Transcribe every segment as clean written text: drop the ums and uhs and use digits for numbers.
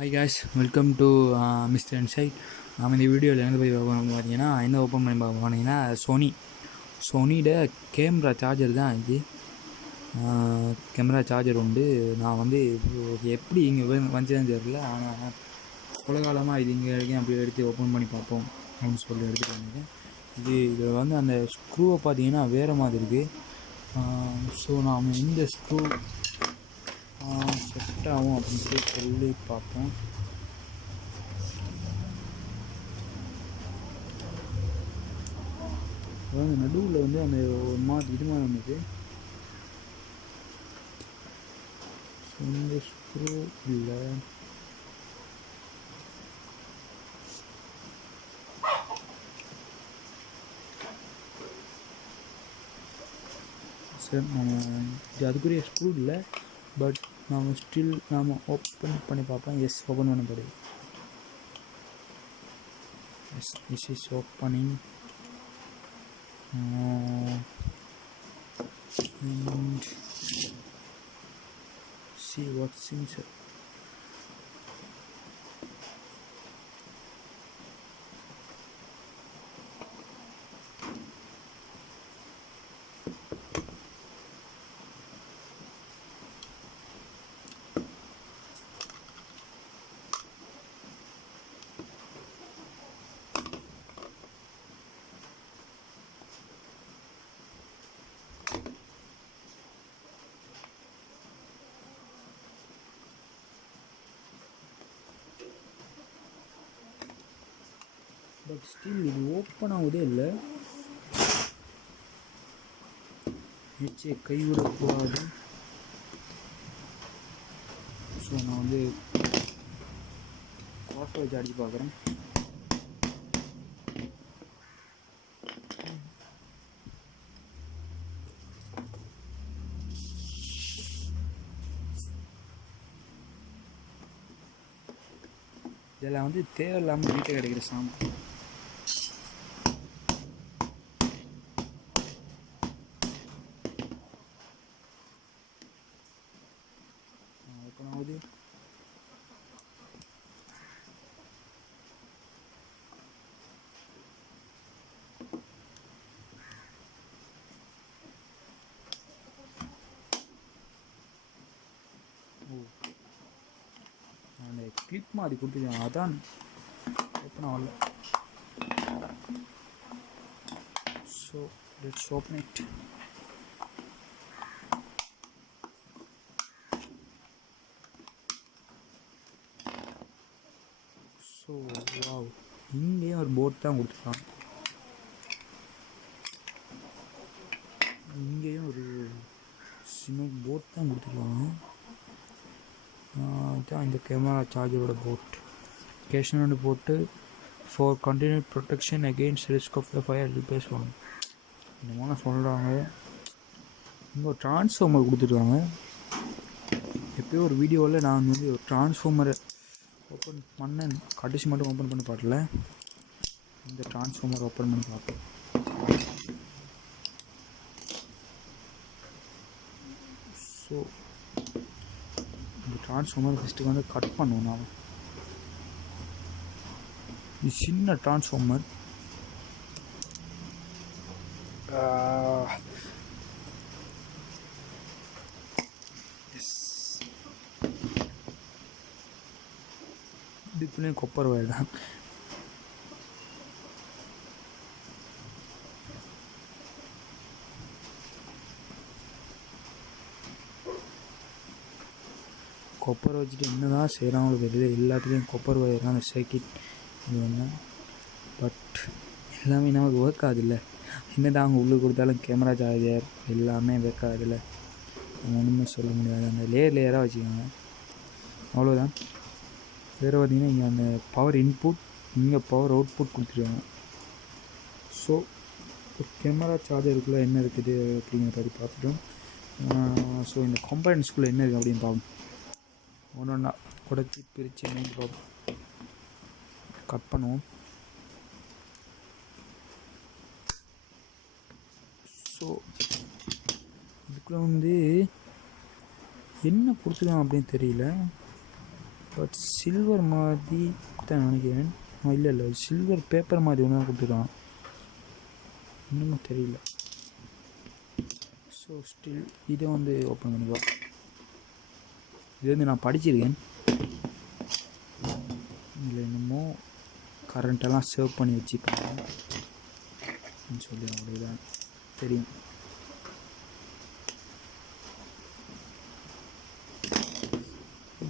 Hi guys, welcome to mister inside. நாம் இந்த வீடியோவில் என்ன போய் பார்க்கணும் பார்த்தீங்கன்னா, என்ன ஓப்பன் பண்ணி பார்க்க போனீங்கன்னா சோனியோட கேமரா சார்ஜர் தான் இது. கேமரா சார்ஜர் உண்டு. நான் வந்து எப்படி இங்கே வந்துதான் தெரியல, ஆனால் உலகாலமாக இது இங்கே வரைக்கும் அப்படி எடுத்து ஓப்பன் பண்ணி பார்ப்போம் அப்படின்னு சொல்லி எடுத்துகிட்டு வந்தேன். இதில் வந்து அந்த ஸ்க்ரூவை பார்த்தீங்கன்னா வேறு மாதிரி இருக்குது. ஸோ நாம் இந்த ஸ்க்ரூ செட் ஆகும் அப்படின்னு சொல்லி பார்ப்போம். அதாவது நடுவில் வந்து அந்த ஒரு மாதிரி இது மாதிரி வந்தது. ஸோ இந்த ஸ்க்ரூ இல்லை, சரி இது அதுக்குரிய ஸ்க்ரூ இல்லை. பட் நாம் ஓப்பன் பண்ணி பார்ப்போம். எஸ், ஓப்பன் பண்ணப்படுது. Yes, this is opening. And see what's inside. But still இது ஓப்பன் ஆகுதே இல்லை. நிச்சய கைவிடக்கூடாது. ஸோ நான் வந்து காட்டை வச்சு அடித்து பார்க்குறேன். இதில் வந்து தேவையில்லாமல் வீட்டை கிடைக்கிற சாமான். அந்த கிளிப் மாதிரி கொடுத்துருக்காங்க, அதான் ஓப்பன் ஆகல. So let's open it. So wow, இங்கேயும் ஒரு போட் தான் கொடுத்துருக்காங்க. இங்கேயும் ஒரு சின்ன போட் தான் கொடுத்துருக்காங்க. இதுதான் இந்த கேமரா சார்ஜரோட போட். கேஷனோட போட்டு for continue protection against risk of the fire பேசுவாங்க. இந்த மாதிரி சொல்கிறாங்க. இங்கே ஒரு ட்ரான்ஸ்ஃபார்மர் கொடுத்துருக்காங்க. எப்போயோ ஒரு வீடியோவில் நான் வந்து ஒரு ட்ரான்ஸ்ஃபார்மரை ஓப்பன் பண்ணேன், கடைசி மட்டும் ஓப்பன் பண்ணி பார்க்கல. இந்த ட்ரான்ஸ்ஃபார்மர் ஓப்பன் பண்ணி பார்ப்பேன். ஸோ இந்த ட்ரான்ஸ்ஃபார்மர் ஃபஸ்ட்டு வந்து கட் பண்ணுவோம். நான் இது சின்ன ட்ரான்ஸ்ஃபார்மர். இதுக்குள்ளேயும் கொப்பர் வயர் தான். கொப்பரை வச்சுட்டு என்ன தான் செய்கிறாங்களோ தெரியல. எல்லாத்துலேயும் கொப்பர் வயர் தான் சர்க்கிட் இது வந்து. பட் எல்லாமே நமக்கு ஒர்க் ஆகுதில்ல. என்ன தான் அவங்க உள்ளே கொடுத்தாலும் கேமரா சார்ஜர் எல்லாமே ஒர்க் ஆகுதில்ல. நம்ம ஒன்றுமே சொல்ல முடியாது. அந்த லேயராக வச்சுக்கோங்க, அவ்வளோதான். வேறு பார்த்திங்கன்னா இங்கே அந்த பவர் இன்புட், இங்கே பவர் அவுட்புட் கொடுத்துருக்காங்க. ஸோ கேமரா சார்ஜருக்குள்ளே என்ன இருக்குது அப்படிங்கிற பற்றி பார்த்துட்டோம். ஸோ இந்த காம்பனன்ட்ஸ்குள்ளே என்ன இருக்குது அப்படின்னு பார்ப்போம். ஒன்று ஒன்றா உடச்சி பிரித்து என்னன்னு பார்ப்போம். கட் பண்ணுவோம். ஸோ இதுக்குள்ளே வந்து என்ன கொடுத்துருக்கான் அப்படின்னு தெரியல. பட் சில்வர் மாதிரி தான் நினைக்கிறேன். இல்லை சில்வர் பேப்பர் மாதிரி ஒன்று தான் கொடுத்துருக்கான், இன்னமும் தெரியல. ஸோ ஸ்டில் இதை வந்து ஓப்பன் பண்ணிக்கலாம். இது வந்து நான் படிச்சிருக்கேன். இதில் என்னமோ கரண்ட்டெல்லாம் சேவ் பண்ணி வச்சுப்பாங்க சொல்லி அப்படிதான் தெரியும்.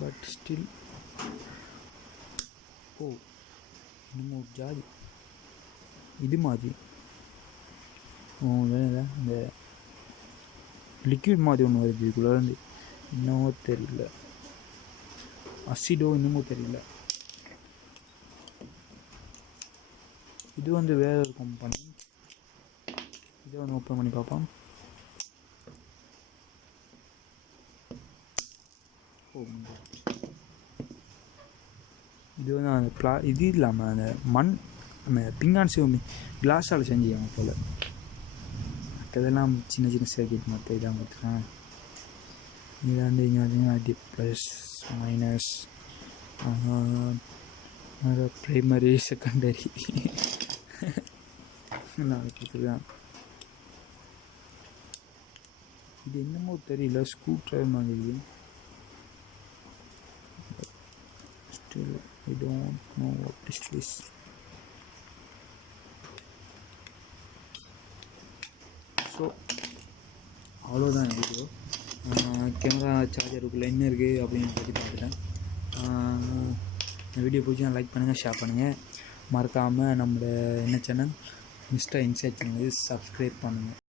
பட் ஸ்டில் இன்னமும் ஒரு ஜாதி இது மாதிரி இந்த லிக்விட் மாதிரி ஒன்று வருது இதுக்குள்ளே இருந்து. இன்னமும் தெரியல, அசிடோ இன்னமும் தெரியல. இது வந்து வேற ஒரு கம்பெனி. இதை வந்து ஓப்பன் பண்ணி பார்ப்போம். இது வந்து அந்த இது இல்லாமல் அந்த மண் அந்த பிங்கான் சிவமி கிளாஸால் செஞ்சுக்காங்க போல். மற்றதெல்லாம் சின்ன சின்ன சர்க்கிட் மற்ற இதாக கொடுத்துருக்காங்க. இது வந்து இங்கே பார்த்தீங்கன்னா அது ப்ளஸ் மைனஸ் ப்ரைமரி செகண்டரி எல்லாம் கொடுத்துருக்காங்க. இது என்னமோ தெரியல, ஸ்க்ரூ ட்ரைவர் மாதிரி இருக்குது. Still I don't know what is this. So அவ்வளோதான் இந்த வீடியோ. கேமரா சார்ஜருக்குள்ளே என்ன இருக்குது அப்படின்னு பற்றி பார்த்துட்டேன். இந்த வீடியோ பிடிச்சா லைக் பண்ணுங்கள், ஷேர் பண்ணுங்கள். மறக்காமல் நம்மளோட என்ன சேனல் மிஸ்டர் இன்சைட் சேனலுக்கு சப்ஸ்கிரைப் பண்ணுங்கள்.